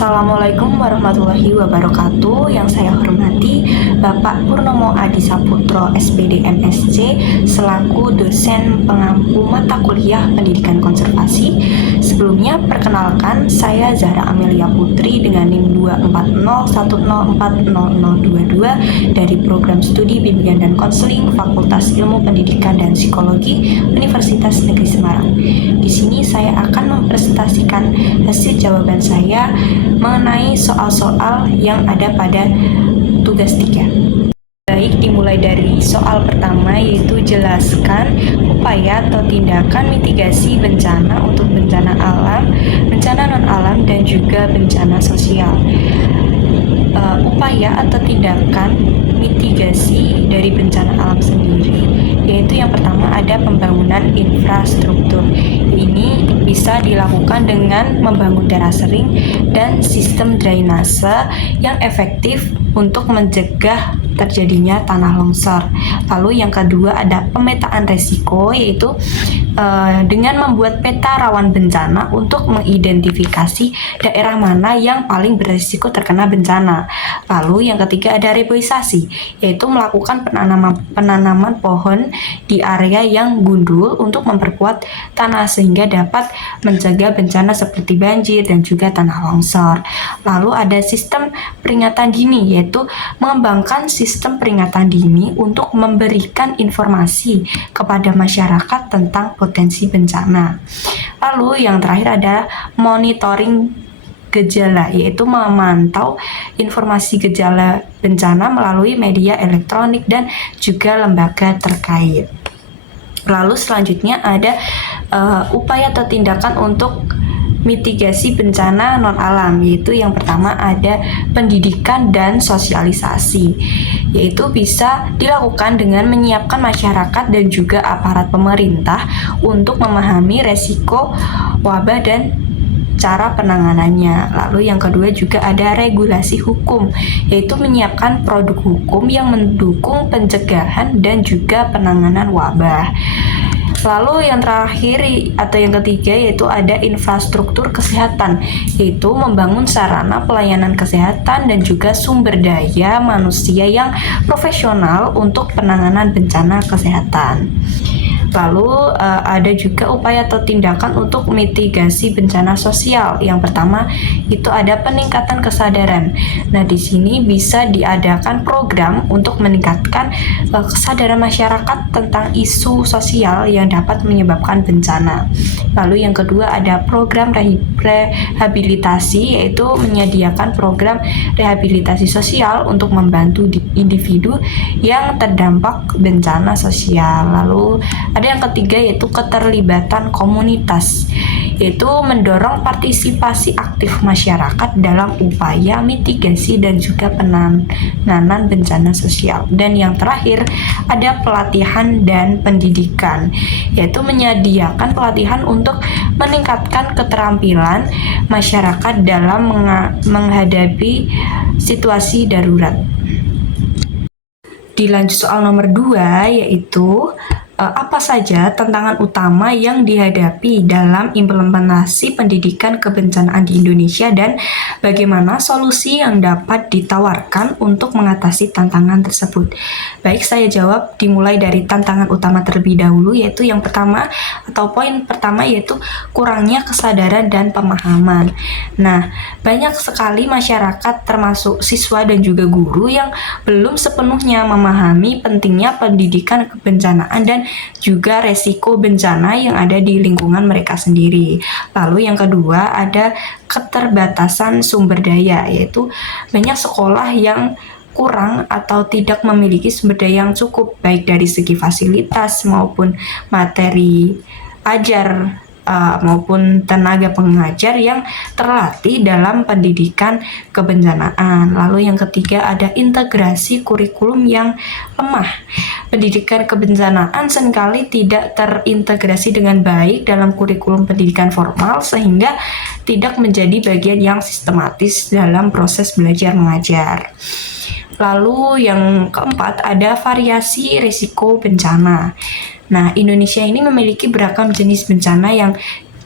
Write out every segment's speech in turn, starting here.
Assalamualaikum warahmatullahi wabarakatuh. Yang saya hormati Bapak Purnomo Adi Saputro SPD MSc selaku dosen pengampu mata kuliah Pendidikan Konservasi. Sebelumnya perkenalkan, saya Zahra Amelia Putri dengan NIM 24010400022 dari Program Studi Bimbingan dan Konseling Fakultas Ilmu Pendidikan dan Psikologi Universitas Negeri Semarang. Di sini saya akan mempresentasikan hasil jawaban saya mengenai soal-soal yang ada pada tugas 3. Baik, dimulai dari soal pertama, yaitu jelaskan upaya atau tindakan mitigasi bencana untuk bencana alam, bencana non-alam, dan juga bencana sosial. Upaya atau tindakan mitigasi dari bencana alam sendiri, yaitu yang pertama ada pembangunan infrastruktur. Ini bisa dilakukan dengan membangun terasering dan sistem drainase yang efektif untuk mencegah terjadinya tanah longsor. Lalu yang kedua ada pemetaan resiko, yaitu dengan membuat peta rawan bencana untuk mengidentifikasi daerah mana yang paling berisiko terkena bencana. Lalu yang ketiga ada reboisasi, yaitu melakukan penanaman pohon di area yang gundul untuk memperkuat tanah sehingga dapat mencegah bencana seperti banjir dan juga tanah longsor. Lalu ada sistem peringatan dini, yaitu mengembangkan sistem peringatan dini untuk memberikan informasi kepada masyarakat tentang potensi bencana. Lalu yang terakhir ada monitoring gejala, yaitu memantau informasi gejala bencana melalui media elektronik dan juga lembaga terkait. Lalu selanjutnya ada upaya atau tindakan untuk mitigasi bencana non-alam, yaitu yang pertama ada pendidikan dan sosialisasi, yaitu bisa dilakukan dengan menyiapkan masyarakat dan juga aparat pemerintah untuk memahami resiko wabah dan cara penanganannya. Lalu yang kedua juga ada regulasi hukum, yaitu menyiapkan produk hukum yang mendukung pencegahan dan juga penanganan wabah. Lalu yang terakhir atau yang ketiga yaitu ada infrastruktur kesehatan, yaitu membangun sarana pelayanan kesehatan dan juga sumber daya manusia yang profesional untuk penanganan bencana kesehatan. Lalu ada juga upaya atau tindakan untuk mitigasi bencana sosial. Yang pertama itu ada peningkatan kesadaran. Nah, di sini bisa diadakan program untuk meningkatkan kesadaran masyarakat tentang isu sosial yang dapat menyebabkan bencana. Lalu yang kedua ada program rehabilitasi, yaitu menyediakan program rehabilitasi sosial untuk membantu individu yang terdampak bencana sosial. Lalu ada yang ketiga yaitu keterlibatan komunitas, yaitu mendorong partisipasi aktif masyarakat dalam upaya mitigasi dan juga penanganan bencana sosial. Dan yang terakhir ada pelatihan dan pendidikan, yaitu menyediakan pelatihan untuk meningkatkan keterampilan masyarakat dalam menghadapi situasi darurat. Dilanjut soal nomor 2, yaitu apa saja tantangan utama yang dihadapi dalam implementasi pendidikan kebencanaan di Indonesia dan bagaimana solusi yang dapat ditawarkan untuk mengatasi tantangan tersebut. Baik, saya jawab dimulai dari tantangan utama terlebih dahulu, yaitu yang pertama atau poin pertama yaitu kurangnya kesadaran dan pemahaman. Nah, banyak sekali masyarakat termasuk siswa dan juga guru yang belum sepenuhnya memahami pentingnya pendidikan kebencanaan dan juga resiko bencana yang ada di lingkungan mereka sendiri. Lalu yang kedua ada keterbatasan sumber daya, yaitu banyak sekolah yang kurang atau tidak memiliki sumber daya yang cukup, baik dari segi fasilitas maupun materi ajar maupun tenaga pengajar yang terlatih dalam pendidikan kebencanaan. Lalu yang ketiga ada integrasi kurikulum yang lemah. Pendidikan kebencanaan seringkali tidak terintegrasi dengan baik dalam kurikulum pendidikan formal sehingga tidak menjadi bagian yang sistematis dalam proses belajar mengajar. Lalu yang keempat ada variasi risiko bencana. Nah, Indonesia ini memiliki beragam jenis bencana yang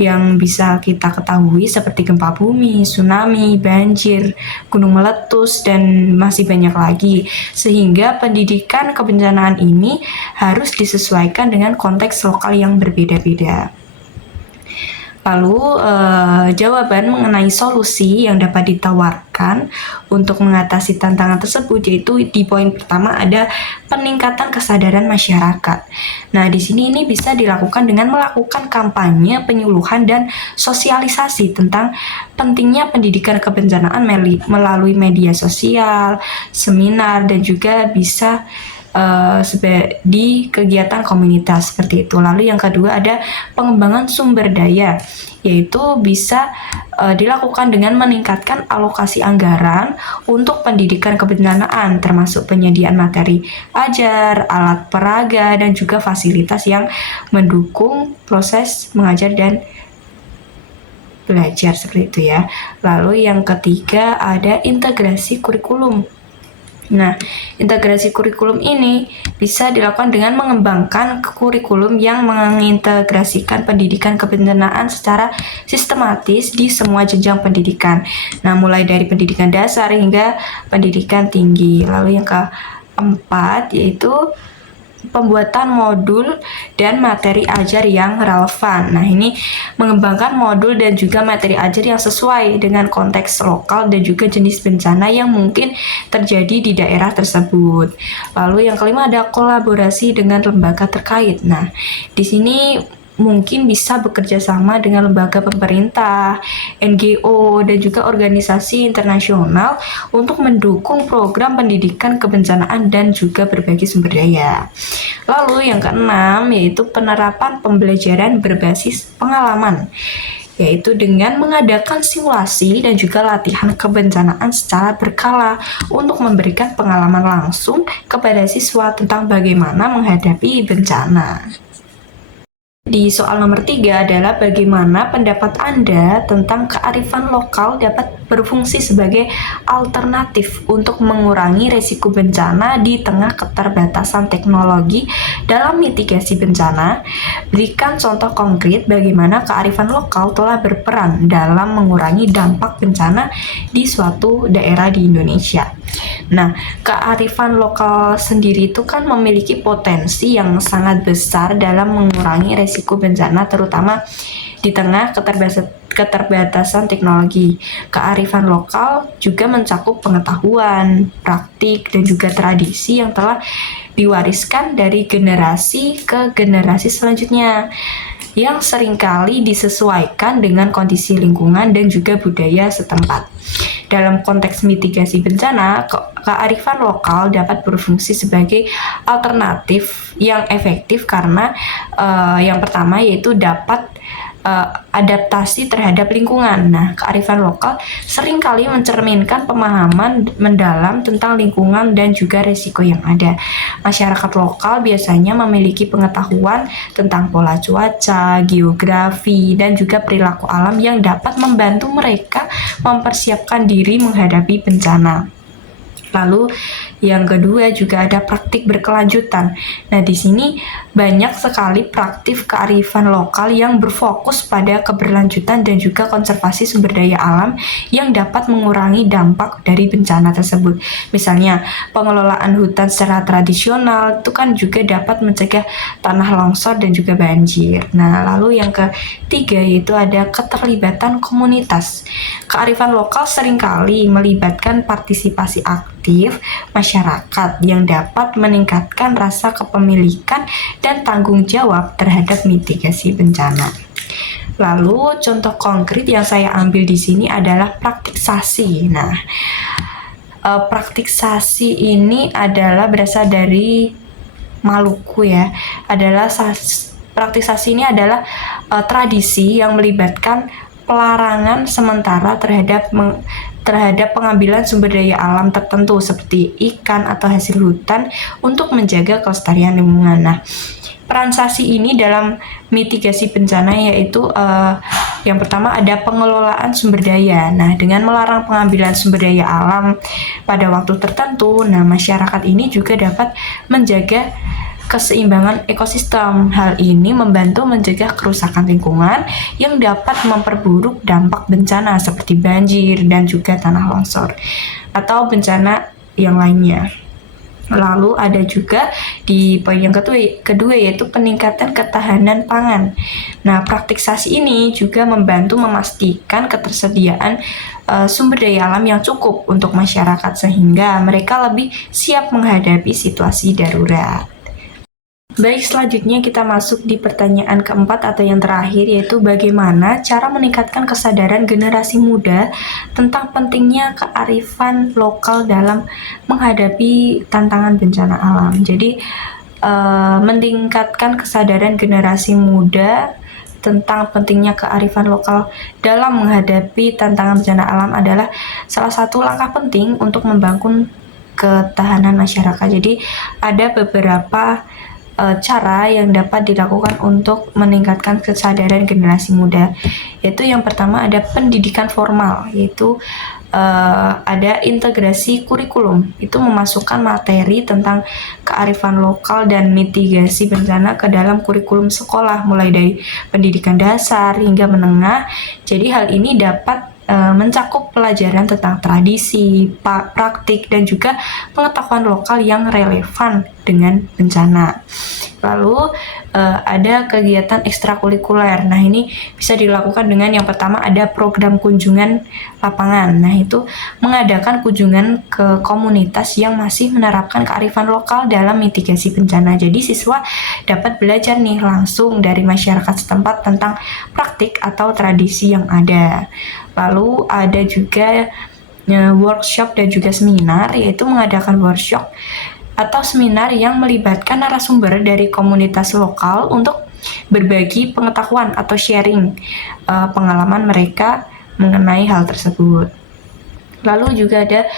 yang bisa kita ketahui seperti gempa bumi, tsunami, banjir, gunung meletus, dan masih banyak lagi. Sehingga pendidikan kebencanaan ini harus disesuaikan dengan konteks lokal yang berbeda-beda. Lalu jawaban mengenai solusi yang dapat ditawarkan untuk mengatasi tantangan tersebut, yaitu di poin pertama ada peningkatan kesadaran masyarakat. Nah, di sini ini bisa dilakukan dengan melakukan kampanye, penyuluhan, dan sosialisasi tentang pentingnya pendidikan kebencanaan melalui media sosial, seminar, dan juga bisa di kegiatan komunitas seperti itu. Lalu yang kedua ada pengembangan sumber daya, yaitu bisa dilakukan dengan meningkatkan alokasi anggaran untuk pendidikan kebencanaan, termasuk penyediaan materi ajar, alat peraga, dan juga fasilitas yang mendukung proses mengajar dan belajar seperti itu ya. Lalu yang ketiga ada integrasi kurikulum. Nah, integrasi kurikulum ini bisa dilakukan dengan mengembangkan kurikulum yang mengintegrasikan pendidikan kebencanaan secara sistematis di semua jenjang pendidikan. Nah, mulai dari pendidikan dasar hingga pendidikan tinggi. Lalu yang keempat yaitu pembuatan modul dan materi ajar yang relevan. Nah, ini mengembangkan modul dan juga materi ajar yang sesuai dengan konteks lokal dan juga jenis bencana yang mungkin terjadi di daerah tersebut. Lalu yang kelima ada kolaborasi dengan lembaga terkait. Nah, di sini mungkin bisa bekerja sama dengan lembaga pemerintah, NGO, dan juga organisasi internasional untuk mendukung program pendidikan kebencanaan dan juga berbagi sumber daya. Lalu yang keenam yaitu penerapan pembelajaran berbasis pengalaman, yaitu dengan mengadakan simulasi dan juga latihan kebencanaan secara berkala untuk memberikan pengalaman langsung kepada siswa tentang bagaimana menghadapi bencana. Di soal nomor 3 adalah bagaimana pendapat Anda tentang kearifan lokal dapat berfungsi sebagai alternatif untuk mengurangi risiko bencana di tengah keterbatasan teknologi dalam mitigasi bencana. Berikan contoh konkret bagaimana kearifan lokal telah berperan dalam mengurangi dampak bencana di suatu daerah di Indonesia. Nah, kearifan lokal sendiri itu kan memiliki potensi yang sangat besar dalam mengurangi risiko bencana, terutama di tengah keterbatasan teknologi. Kearifan lokal juga mencakup pengetahuan, praktik, dan juga tradisi yang telah diwariskan dari generasi ke generasi selanjutnya, yang seringkali disesuaikan dengan kondisi lingkungan dan juga budaya setempat. Dalam konteks mitigasi bencana, kearifan lokal dapat berfungsi sebagai alternatif yang efektif karena yang pertama yaitu dapat adaptasi terhadap lingkungan. Nah, kearifan lokal seringkali mencerminkan pemahaman mendalam tentang lingkungan dan juga risiko yang ada. Masyarakat lokal biasanya memiliki pengetahuan tentang pola cuaca, geografi, dan juga perilaku alam yang dapat membantu mereka mempersiapkan diri menghadapi bencana. Lalu yang kedua juga ada praktik berkelanjutan. Nah, di sini banyak sekali praktik kearifan lokal yang berfokus pada keberlanjutan dan juga konservasi sumber daya alam yang dapat mengurangi dampak dari bencana tersebut. Misalnya, pengelolaan hutan secara tradisional itu kan juga dapat mencegah tanah longsor dan juga banjir. Nah, lalu yang ketiga yaitu ada keterlibatan komunitas. Kearifan lokal seringkali melibatkan partisipasi aktif masyarakat yang dapat meningkatkan rasa kepemilikan dan tanggung jawab terhadap mitigasi bencana. Lalu contoh konkret yang saya ambil di sini adalah praktiksasi. Nah, praktiksasi ini adalah berasal dari Maluku ya. Praktiksasi ini adalah tradisi yang melibatkan pelarangan sementara terhadap pengambilan sumber daya alam tertentu seperti ikan atau hasil hutan untuk menjaga kelestarian lingkungan. Nah, peran SASI ini dalam mitigasi bencana yaitu yang pertama ada pengelolaan sumber daya. Nah, dengan melarang pengambilan sumber daya alam pada waktu tertentu, nah masyarakat ini juga dapat menjaga keseimbangan ekosistem. Hal ini membantu mencegah kerusakan lingkungan yang dapat memperburuk dampak bencana seperti banjir dan juga tanah longsor atau bencana yang lainnya. Lalu ada juga di poin yang kedua yaitu peningkatan ketahanan pangan. Nah, praktisasi ini juga membantu memastikan ketersediaan sumber daya alam yang cukup untuk masyarakat sehingga mereka lebih siap menghadapi situasi darurat. Baik, selanjutnya kita masuk di pertanyaan keempat atau yang terakhir, yaitu bagaimana cara meningkatkan kesadaran generasi muda tentang pentingnya kearifan lokal dalam menghadapi tantangan bencana alam. Jadi, meningkatkan kesadaran generasi muda tentang pentingnya kearifan lokal dalam menghadapi tantangan bencana alam adalah salah satu langkah penting untuk membangun ketahanan masyarakat. Jadi, ada beberapa cara yang dapat dilakukan untuk meningkatkan kesadaran generasi muda, yaitu yang pertama ada pendidikan formal, yaitu ada integrasi kurikulum, itu memasukkan materi tentang kearifan lokal dan mitigasi bencana ke dalam kurikulum sekolah mulai dari pendidikan dasar hingga menengah. Jadi hal ini dapat mencakup pelajaran tentang tradisi, praktik, dan juga pengetahuan lokal yang relevan dengan bencana. Lalu ada kegiatan ekstrakurikuler. Nah, ini bisa dilakukan dengan yang pertama ada program kunjungan lapangan. Nah, itu mengadakan kunjungan ke komunitas yang masih menerapkan kearifan lokal dalam mitigasi bencana. Jadi siswa dapat belajar nih langsung dari masyarakat setempat tentang praktik atau tradisi yang ada. Lalu ada juga workshop dan juga seminar, yaitu mengadakan workshop atau seminar yang melibatkan narasumber dari komunitas lokal untuk berbagi pengetahuan atau sharing pengalaman mereka mengenai hal tersebut. Lalu juga ada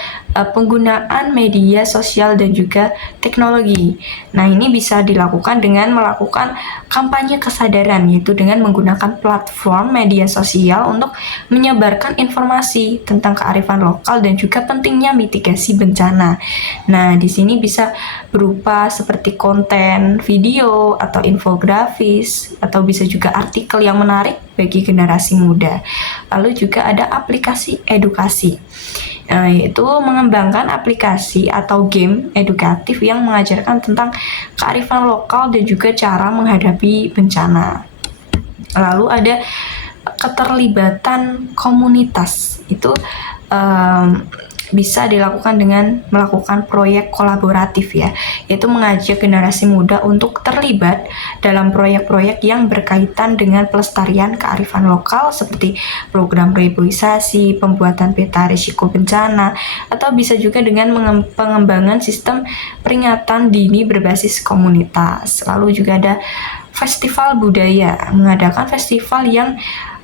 penggunaan media sosial dan juga teknologi. Nah, ini bisa dilakukan dengan melakukan kampanye kesadaran, yaitu dengan menggunakan platform media sosial untuk menyebarkan informasi tentang kearifan lokal dan juga pentingnya mitigasi bencana. Nah, di sini bisa berupa seperti konten, video, atau infografis, atau bisa juga artikel yang menarik bagi generasi muda. Lalu juga ada aplikasi edukasi, yaitu mengembangkan aplikasi atau game edukatif yang mengajarkan tentang kearifan lokal dan juga cara menghadapi bencana. Lalu ada keterlibatan komunitas, itu bisa dilakukan dengan melakukan proyek kolaboratif ya, yaitu mengajak generasi muda untuk terlibat dalam proyek-proyek yang berkaitan dengan pelestarian kearifan lokal seperti program reboisasi, pembuatan peta risiko bencana, atau bisa juga dengan pengembangan sistem peringatan dini berbasis komunitas. Lalu juga ada festival budaya, mengadakan festival yang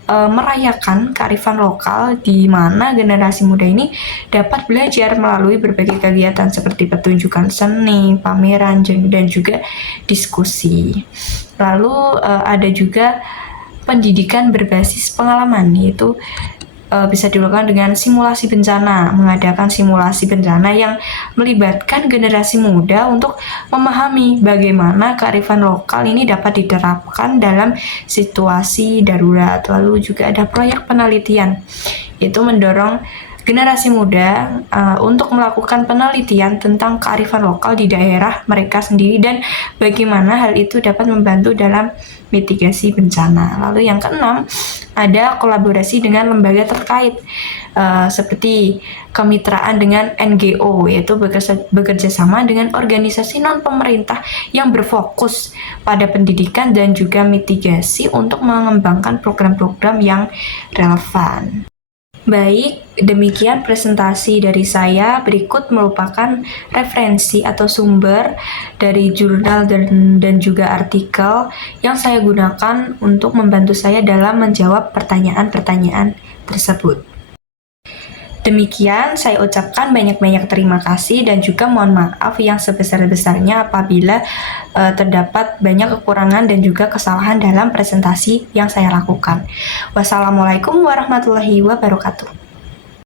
merayakan kearifan lokal di mana generasi muda ini dapat belajar melalui berbagai kegiatan seperti pertunjukan seni, pameran, dan juga diskusi. Lalu ada juga pendidikan berbasis pengalaman, yaitu bisa dilakukan dengan simulasi bencana, mengadakan simulasi bencana yang melibatkan generasi muda untuk memahami bagaimana kearifan lokal ini dapat diterapkan dalam situasi darurat. Lalu juga ada proyek penelitian, yaitu mendorong generasi muda untuk melakukan penelitian tentang kearifan lokal di daerah mereka sendiri dan bagaimana hal itu dapat membantu dalam mitigasi bencana. Lalu yang keenam, ada kolaborasi dengan lembaga terkait seperti kemitraan dengan NGO, yaitu bekerja sama dengan organisasi non-pemerintah yang berfokus pada pendidikan dan juga mitigasi untuk mengembangkan program-program yang relevan. Baik, demikian presentasi dari saya. Berikut merupakan referensi atau sumber dari jurnal dan juga artikel yang saya gunakan untuk membantu saya dalam menjawab pertanyaan-pertanyaan tersebut. Demikian saya ucapkan banyak-banyak terima kasih dan juga mohon maaf yang sebesar-besarnya apabila terdapat banyak kekurangan dan juga kesalahan dalam presentasi yang saya lakukan. Wassalamualaikum warahmatullahi wabarakatuh.